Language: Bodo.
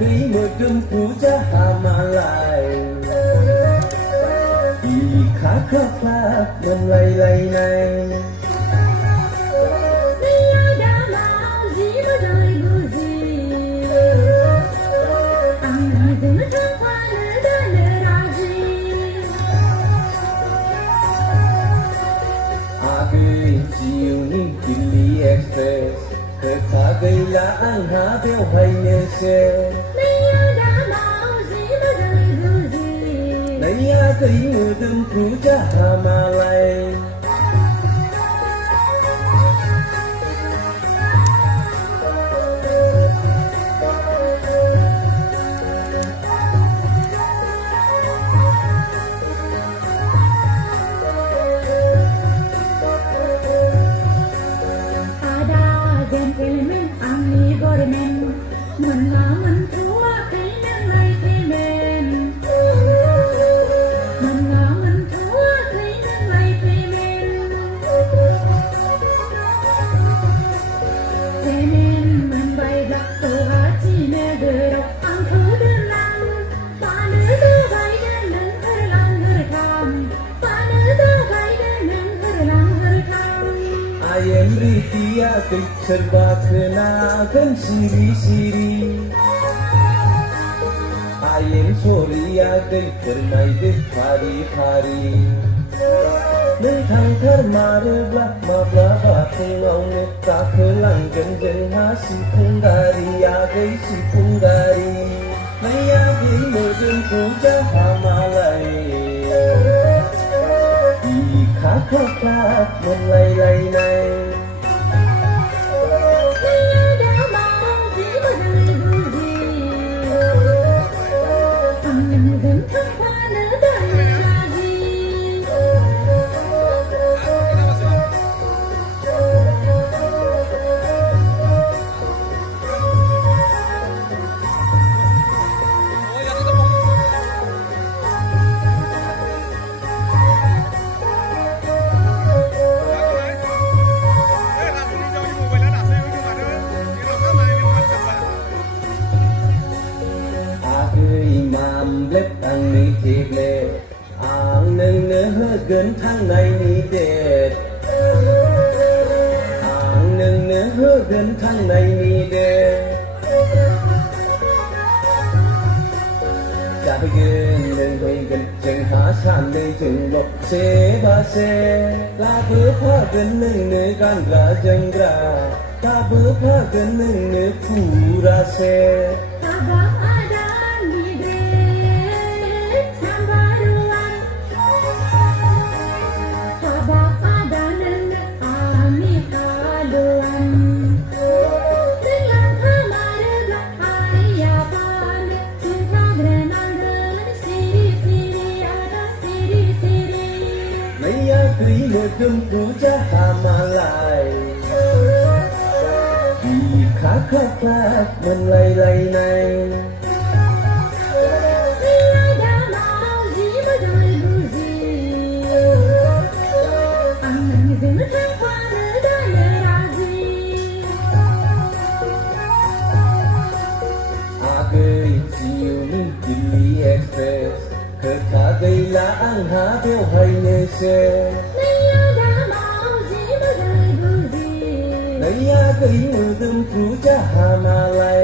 gửi một đêm phú cha hà mà lại vì khá khóc khá mình lay này Express khá gây lá ăn há theo hay nhớ xe nãy thấy mưa đêm phú cha hà mà lại Dia serba kenakan siri-siri Ayem soria bermain di hari-hari Nentang termarublah mabla batengong tak kelang genjeng hasi punggari agai si punggari Naya bin modern puja hamalai Di kakak menlai-lai nai Ang ni thiệt lệ ang nâng nỡ gần thang này ni đẹp ang nâng nỡ gần thang này ni đẹp cha gần nâng hơi gần chừng há san đây chừng lộc xe ba xe la bữa pha gần nâng nỡ gan ra chừng ra ta bữa pha gần nâng nỡ phù ra xe Gửi một đêm phú cha hà mà lại vì khá khóc khá mình lay này Agai chiều ninh Delhi Express khá gây lá ăn há theo hay nhớ xe nãy thấy mưa đêm phú cha hà mà lại